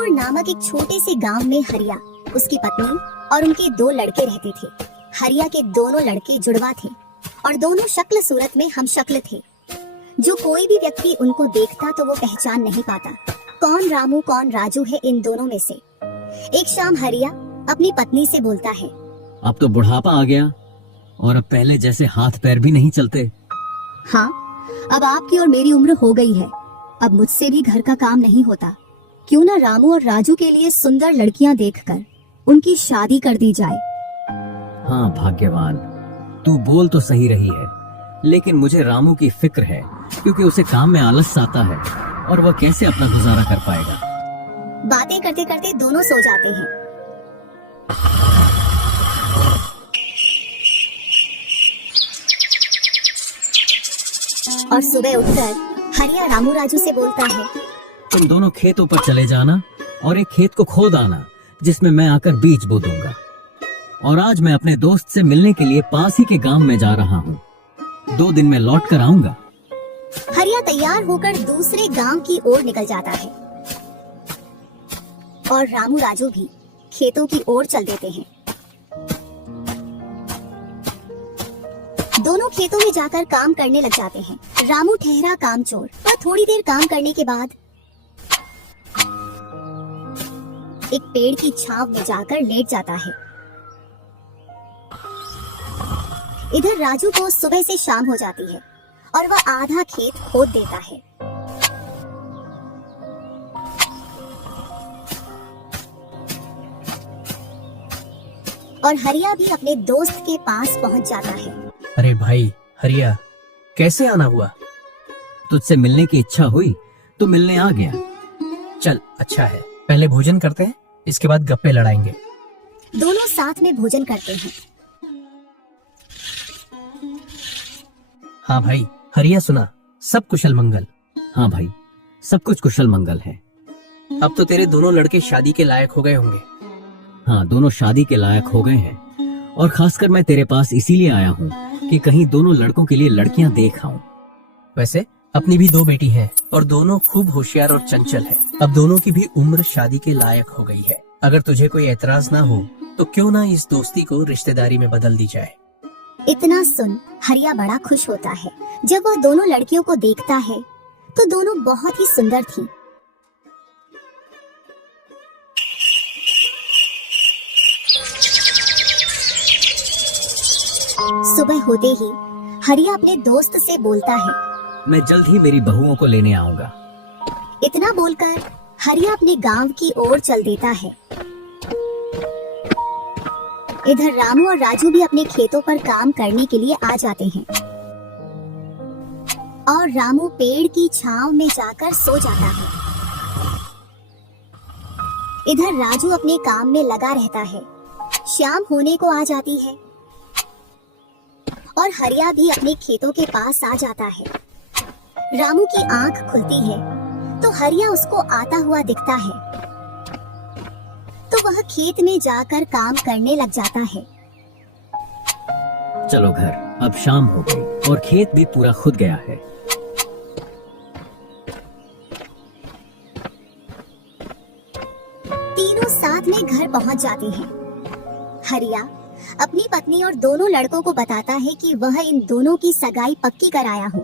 जयपुर नामक एक छोटे से गांव में हरिया, उसकी पत्नी और उनके 2 लड़के रहते थे। हरिया के दोनों लड़के जुड़वा थे और दोनों शक्ल सूरत में हमशक्ल थे। जो कोई भी व्यक्ति उनको देखता तो वो पहचान नहीं पाता कौन रामू कौन राजू है इन दोनों में से। एक शाम हरिया अपनी पत्नी से बोलता है, अब तो बुढ़ापा आ गया और अब पहले जैसे हाथ पैर भी नहीं चलते। हाँ, अब आपकी और मेरी उम्र हो गई है, अब मुझसे भी घर का काम नहीं होता। क्यों ना रामू और राजू के लिए सुंदर लड़कियां देखकर उनकी शादी कर दी जाए। हाँ भाग्यवान, तू बोल तो सही रही है, लेकिन मुझे रामू की फिक्र है क्योंकि उसे काम में आलस आता है और वह कैसे अपना गुजारा कर पाएगा। बातें करते करते दोनों सो जाते हैं। और सुबह उठकर हरिया रामू राजू से बोलता है, तुम दोनों खेतों पर चले जाना और एक खेत को खोद आना जिसमें मैं आकर बीज बो दूंगा। और आज मैं अपने दोस्त से मिलने के लिए पास ही के गांव में जा रहा हूँ। 2 दिन में लौट कर आऊंगा। हरिया तैयार होकर दूसरे गांव की ओर निकल जाता है और रामू राजू भी खेतों की ओर चल देते हैं। दोनों खेतों में जाकर काम करने लग जाते हैं। रामू ठहरा कामचोर और थोड़ी देर काम करने के बाद एक पेड़ की छांव में जाकर लेट जाता है। इधर राजू को सुबह से शाम हो जाती है और वह आधा खेत खोद देता है। और हरिया भी अपने दोस्त के पास पहुंच जाता है। अरे भाई हरिया, कैसे आना हुआ? तुझसे मिलने की इच्छा हुई तो मिलने आ गया। चल अच्छा है, पहले भोजन करते हैं, इसके बाद गप्पे लड़ाएंगे। दोनों साथ में भोजन करते हैं। हाँ भाई हरिया, सुना सब कुशल मंगल? हाँ भाई, सब कुछ कुशल मंगल है। अब तो तेरे दोनों लड़के शादी के लायक हो गए होंगे। हाँ, दोनों शादी के लायक हो गए हैं और खासकर मैं तेरे पास इसीलिए आया हूँ कि कहीं दोनों लड़कों के लिए लड़कियां देख आऊं। वैसे अपनी भी 2 बेटी हैं और दोनों खूब होशियार और चंचल है। अब दोनों की भी उम्र शादी के लायक हो गई है। अगर तुझे कोई ऐतराज ना हो तो क्यों ना इस दोस्ती को रिश्तेदारी में बदल दी जाए। इतना सुन हरिया बड़ा खुश होता है। जब वह दोनों लड़कियों को देखता है तो दोनों बहुत ही सुंदर थीं। सुबह होते ही हरिया अपने दोस्त से बोलता है, मैं जल्द ही मेरी बहुओं को लेने आऊंगा। इतना बोलकर हरिया अपने गांव की ओर चल देता है। इधर रामू और राजू भी अपने खेतों पर काम करने के लिए आ जाते हैं और रामू पेड़ की छांव में जाकर सो जाता है। इधर राजू अपने काम में लगा रहता है। शाम होने को आ जाती है और हरिया भी अपने खेतों के पास आ जाता है। रामू की आंख खुलती है तो हरिया उसको आता हुआ दिखता है, तो वह खेत में जाकर काम करने लग जाता है। चलो घर, अब शाम हो गई और खेत भी पूरा खुद गया है। तीनों साथ में घर पहुंच जाते हैं। हरिया अपनी पत्नी और दोनों लड़कों को बताता है कि वह इन दोनों की सगाई पक्की कराया हो।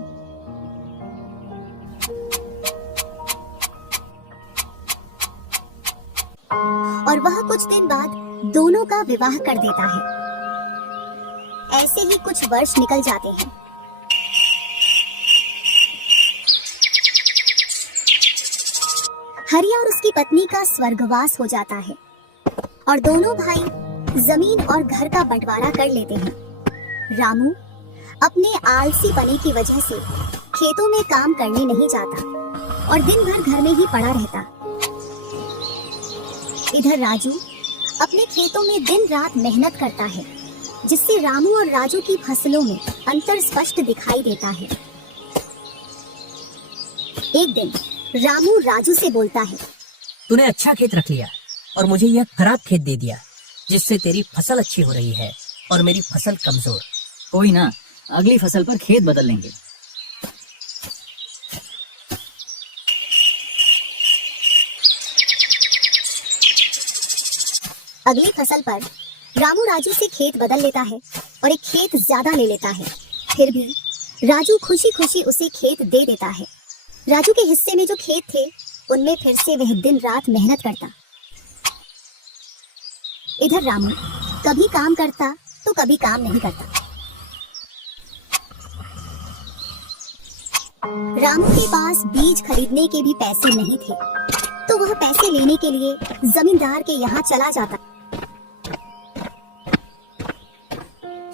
और वह कुछ दिन बाद दोनों का विवाह कर देता है। ऐसे ही कुछ वर्ष निकल जाते हैं। हरिया और उसकी पत्नी का स्वर्गवास हो जाता है और दोनों भाई जमीन और घर का बंटवारा कर लेते हैं। रामू अपने आलसी पने की वजह से खेतों में काम करने नहीं जाता और दिन भर घर में ही पड़ा रहता। इधर राजू अपने खेतों में दिन रात मेहनत करता है, जिससे रामू और राजू की फसलों में अंतर स्पष्ट दिखाई देता है। एक दिन रामू राजू से बोलता है, तूने अच्छा खेत रख लिया और मुझे यह खराब खेत दे दिया, जिससे तेरी फसल अच्छी हो रही है और मेरी फसल कमजोर। कोई ना, अगली फसल पर खेत बदल लेंगे। अगली फसल पर रामू राजू से खेत बदल लेता है और एक खेत ज्यादा ले लेता है। फिर भी राजू खुशी खुशी उसे खेत दे देता है। राजू के हिस्से में जो खेत थे उनमें फिर से वह दिन रात मेहनत करता। इधर रामू कभी काम करता तो कभी काम नहीं करता। रामू के पास बीज खरीदने के भी पैसे नहीं थे, तो वह पैसे लेने के लिए जमींदार के यहाँ चला जाता।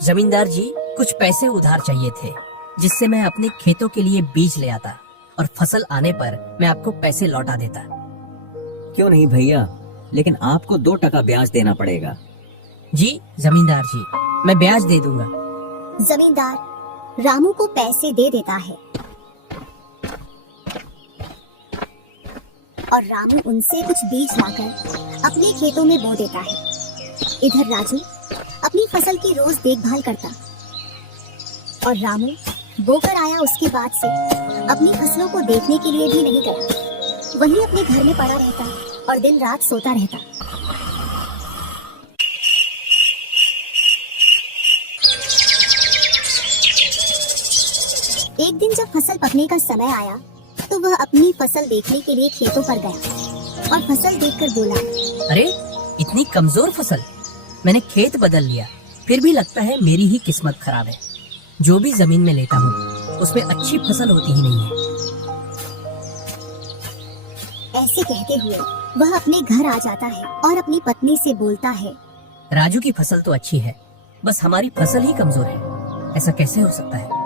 जमींदार जी, कुछ पैसे उधार चाहिए थे, जिससे मैं अपने खेतों के लिए बीज ले आता और फसल आने पर मैं आपको पैसे लौटा देता। क्यों नहीं भैया, लेकिन आपको 2% ब्याज देना पड़ेगा। जी जमींदार जी, मैं ब्याज दे दूंगा। जमींदार रामू को पैसे दे देता है और रामू उनसे कुछ बीज लाकर अपने खेतों में बो देता है। इधर राजू अपनी फसल की रोज देखभाल करता और रामू बोकर आया उसके बाद से अपनी फसलों को देखने के लिए भी नहीं गया। वहीं अपने घर में पड़ा रहता और दिन रात सोता रहता। एक दिन जब फसल पकने का समय आया तो वह अपनी फसल देखने के लिए खेतों पर गया और फसल देखकर बोला, अरे इतनी कमजोर फसल, मैंने खेत बदल लिया, फिर भी लगता है मेरी ही किस्मत खराब है। जो भी जमीन में लेता हूँ उसमें अच्छी फसल होती ही नहीं है। ऐसे कहते हुए वह अपने घर आ जाता है और अपनी पत्नी से बोलता है, राजू की फसल तो अच्छी है, बस हमारी फसल ही कमजोर है। ऐसा कैसे हो सकता है?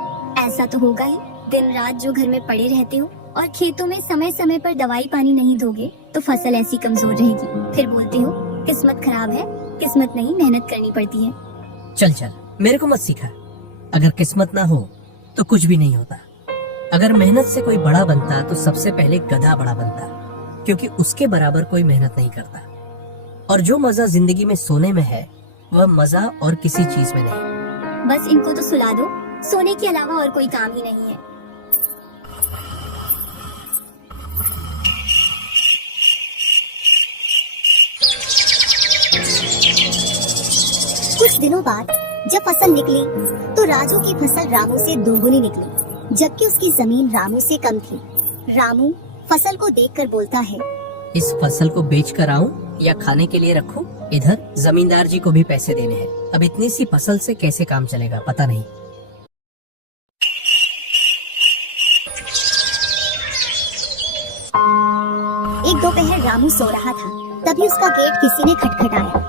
ऐसा तो होगा ही। दिन रात जो घर में पड़े रहते हो और खेतों में समय समय पर दवाई पानी नहीं दोगे तो फसल ऐसी कमजोर रहेगी। फिर बोलते हो किस्मत खराब है। किस्मत नहीं, मेहनत करनी पड़ती है। चल चल, मेरे को मत सिखा। अगर किस्मत ना हो तो कुछ भी नहीं होता। अगर मेहनत से कोई बड़ा बनता तो सबसे पहले गधा बड़ा बनता, क्योंकि उसके बराबर कोई मेहनत नहीं करता। और जो मजा जिंदगी में सोने में है वह मजा और किसी चीज में नहीं। बस इनको तो सुला दो, सोने के अलावा और कोई काम ही नहीं है। कुछ दिनों बाद जब फसल निकली तो राजू की फसल रामू से दोगुनी निकली, जबकि उसकी जमीन रामू से कम थी। रामू फसल को देखकर बोलता है, इस फसल को बेच कर आऊं या खाने के लिए रखूं? इधर जमींदार जी को भी पैसे देने हैं। अब इतनी सी फसल से कैसे काम चलेगा पता नहीं। एक दोपहर रामू सो रहा था, तभी उसका गेट किसी ने खटखटाया।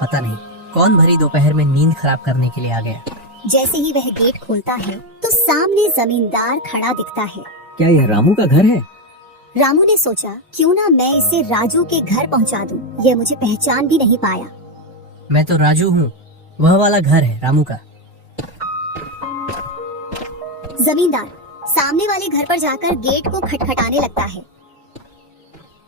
पता नहीं कौन भरी दोपहर में नींद खराब करने के लिए आ गया। जैसे ही वह गेट खोलता है तो सामने जमींदार खड़ा दिखता है। क्या यह रामू का घर है? रामू ने सोचा, क्यों ना मैं इसे राजू के घर पहुंचा दूं। यह मुझे पहचान भी नहीं पाया। मैं तो राजू हूँ, वह वाला घर है रामू का। जमींदार सामने वाले घर पर जाकर गेट को खटखटाने लगता है।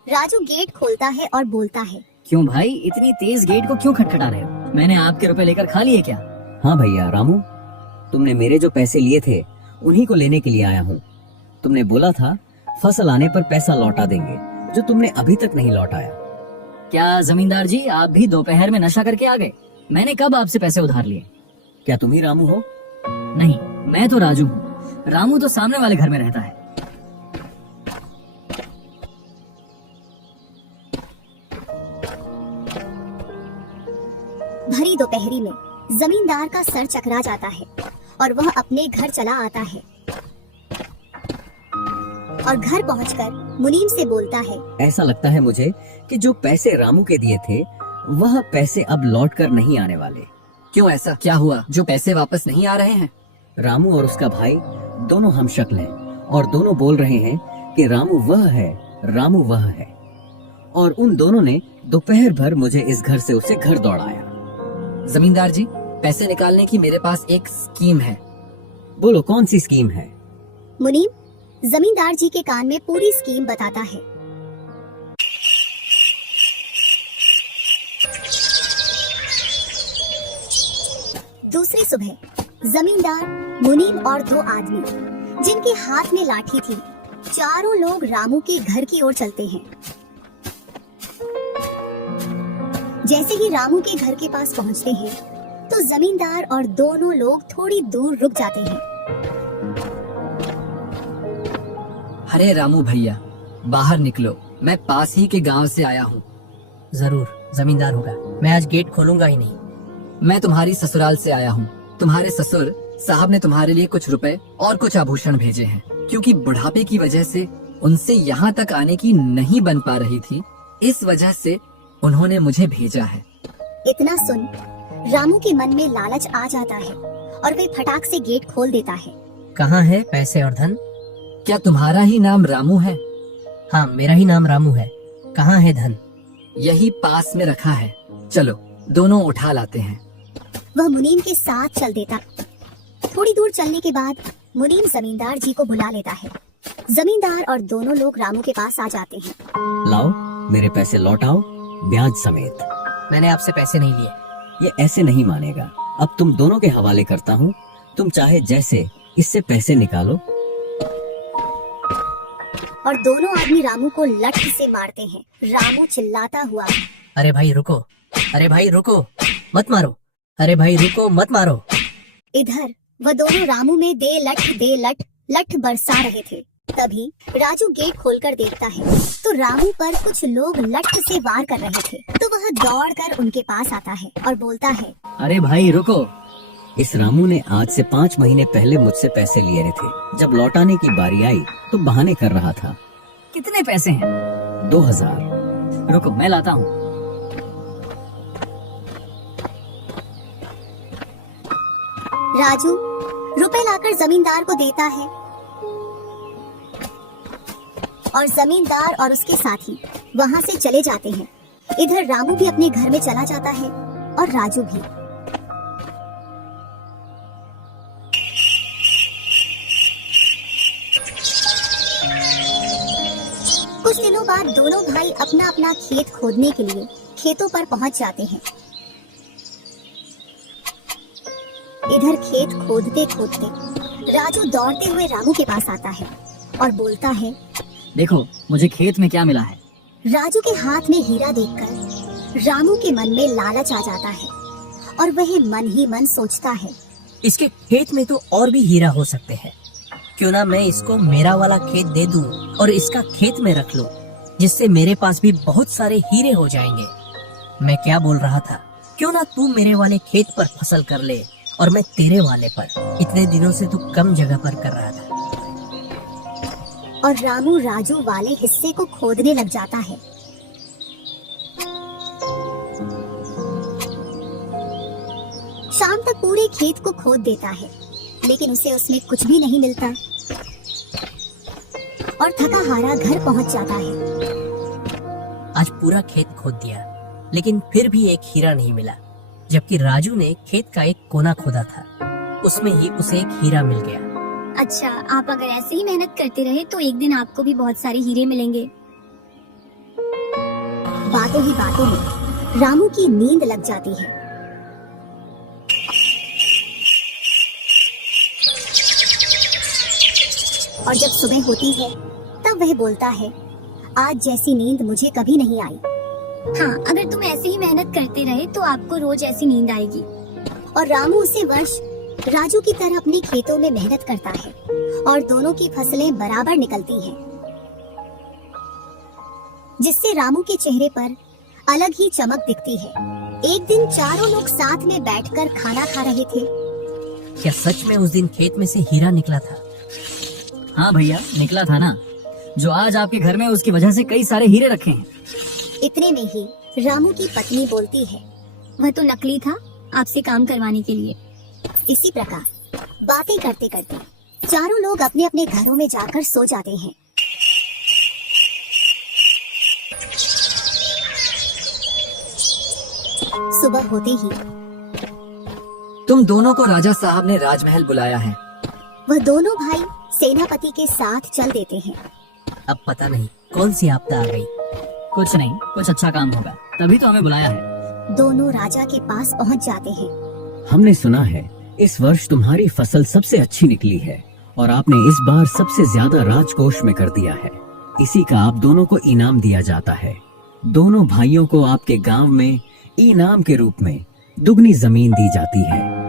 राजू गेट खोलता है और बोलता है, क्यों भाई, इतनी तेज गेट को क्यों खटखटा रहे हो? मैंने आपके रुपए लेकर खा लिए क्या? हाँ भैया रामू, तुमने मेरे जो पैसे लिए थे उन्हीं को लेने के लिए आया हूँ। तुमने बोला था फसल आने पर पैसा लौटा देंगे, जो तुमने अभी तक नहीं लौटाया। क्या जमींदार जी, आप भी दोपहर में नशा करके आ गए? मैंने कब आपसे पैसे उधार लिए? क्या तुम ही रामू हो? नहीं, मैं तो राजू हूँ। रामू तो सामने वाले घर में रहता है। भरी दोपहरी में जमींदार का सर चकरा जाता है और वह अपने घर चला आता है और घर पहुंचकर मुनीम से बोलता है, ऐसा लगता है मुझे कि जो पैसे रामू के दिए थे वह पैसे अब लौट कर नहीं आने वाले। क्यों, ऐसा क्या हुआ जो पैसे वापस नहीं आ रहे हैं? रामू और उसका भाई दोनों हमशक्ल हैं और दोनों बोल रहे हैं कि रामू वह है, रामू वह है। और उन दोनों ने दोपहर भर मुझे इस घर से उसे घर दौड़ाया। जमींदार जी, पैसे निकालने की मेरे पास एक स्कीम है। बोलो, कौन सी स्कीम है? मुनीम जमींदार जी के कान में पूरी स्कीम बताता है। दूसरी सुबह जमींदार, मुनीम और 2 आदमी जिनके हाथ में लाठी थी, चारों लोग रामू के घर की ओर चलते हैं। जैसे ही रामू के घर के पास पहुंचते हैं तो जमींदार और दोनों लोग थोड़ी दूर रुक जाते हैं। अरे रामू भैया, बाहर निकलो, मैं पास ही के गांव से आया हूँ। जरूर जमींदार होगा, मैं आज गेट खोलूंगा ही नहीं। मैं तुम्हारी ससुराल से आया हूँ। तुम्हारे ससुर साहब ने तुम्हारे लिए कुछ रुपए और कुछ आभूषण भेजे हैं, क्योंकि बुढ़ापे की वजह से उनसे यहाँ तक आने की नहीं बन पा रही थी, इस वजह से उन्होंने मुझे भेजा है। इतना सुन रामू के मन में लालच आ जाता है और वह फटाक से गेट खोल देता है। कहाँ है पैसे और धन? क्या तुम्हारा ही नाम रामू है? हाँ, मेरा ही नाम रामू है। कहाँ है धन? यही पास में रखा है, चलो दोनों उठा लाते हैं। वह मुनीम के साथ चल देता। थोड़ी दूर चलने के बाद मुनीम जमींदार जी को बुला लेता है। जमींदार और दोनों लोग रामू के पास आ जाते हैं। लाओ मेरे पैसे लौटाओ, ब्याज समेत। मैंने आपसे पैसे नहीं लिए। ये ऐसे नहीं मानेगा। अब तुम दोनों के हवाले करता हूँ, तुम चाहे जैसे इससे पैसे निकालो। और दोनों आदमी रामू को लठ से मारते हैं। रामू चिल्लाता हुआ, अरे भाई रुको, अरे भाई रुको, मत मारो, अरे भाई रुको, मत मारो। इधर वह दोनों रामू में दे लठ लठ बरसा रहे थे। तभी राजू गेट खोलकर देखता है तो रामू पर कुछ लोग लठ से वार कर रहे थे। तो वह दौड़कर उनके पास आता है और बोलता है, अरे भाई रुको। इस रामू ने आज से 5 महीने पहले मुझसे पैसे लिए थे। जब लौटाने की बारी आई तो बहाने कर रहा था। कितने पैसे हैं? 2000। रुको मैं लाता हूँ। राजू रुपए लाकर जमींदार को देता है और जमींदार और उसके साथी वहाँ से चले जाते हैं। इधर रामू भी अपने घर में चला जाता है और राजू भी। कुछ दिनों बाद दोनों भाई अपना अपना खेत खोदने के लिए खेतों पर पहुंच जाते हैं। इधर खेत खोदते खोदते राजू दौड़ते हुए रामू के पास आता है और बोलता है, देखो मुझे खेत में क्या मिला है। राजू के हाथ में हीरा देखकर रामू के मन में लालच आ जाता है और वह मन ही मन सोचता है, इसके खेत में तो और भी हीरा हो सकते हैं। क्यों ना मैं इसको मेरा वाला खेत दे दूं और इसका खेत में रख लूं, जिससे मेरे पास भी बहुत सारे हीरे हो जाएंगे। मैं क्या बोल रहा था, क्यों ना तू मेरे वाले खेत पर फसल कर ले और मैं तेरे वाले पर। इतने दिनों से तू कम जगह पर कर रहा था। और रामू राजू वाले हिस्से को खोदने लग जाता है। शाम तक पूरे खेत को खोद देता है, लेकिन उसे उसमें कुछ भी नहीं मिलता और थका हारा घर पहुंच जाता है। आज पूरा खेत खोद दिया, लेकिन फिर भी एक हीरा नहीं मिला, जबकि राजू ने खेत का एक कोना खोदा था, उसमें ही उसे एक हीरा मिल गया। अच्छा, आप अगर ऐसे ही मेहनत करते रहे तो एक दिन आपको भी बहुत सारे हीरे मिलेंगे। बातों ही बातों में रामू की नींद लग जाती है। और जब सुबह होती है तब वह बोलता है, आज जैसी नींद मुझे कभी नहीं आई। हाँ, अगर तुम ऐसे ही मेहनत करते रहे तो आपको रोज ऐसी नींद आएगी। और रामू उसे वर्ष राजू की तरह अपने खेतों में मेहनत करता है और दोनों की फसलें बराबर निकलती हैं, जिससे रामू के चेहरे पर अलग ही चमक दिखती है। एक दिन चारों लोग साथ में बैठकर खाना खा रहे थे। क्या सच में उस दिन खेत में से हीरा निकला था? हाँ भैया, निकला था ना। जो आज आपके घर में उसकी वजह से कई सारे हीरे रखे हैं। इतने में ही रामू की पत्नी बोलती है, वह तो नकली था आपसे काम करवाने के लिए। इसी प्रकार बातें करते करते चारों लोग अपने अपने घरों में जाकर सो जाते हैं। सुबह होते ही तुम दोनों को राजा साहब ने राजमहल बुलाया है। वह दोनों भाई सेनापति के साथ चल देते हैं। अब पता नहीं कौन सी आपदा आ गई। कुछ नहीं, कुछ अच्छा काम होगा, तभी तो हमें बुलाया है। दोनों राजा के पास पहुंच जाते हैं। हमने सुना है इस वर्ष तुम्हारी फसल सबसे अच्छी निकली है और आपने इस बार सबसे ज्यादा राजकोष में कर दिया है। इसी का आप दोनों को इनाम दिया जाता है। दोनों भाइयों को आपके गांव में इनाम के रूप में दुगनी जमीन दी जाती है।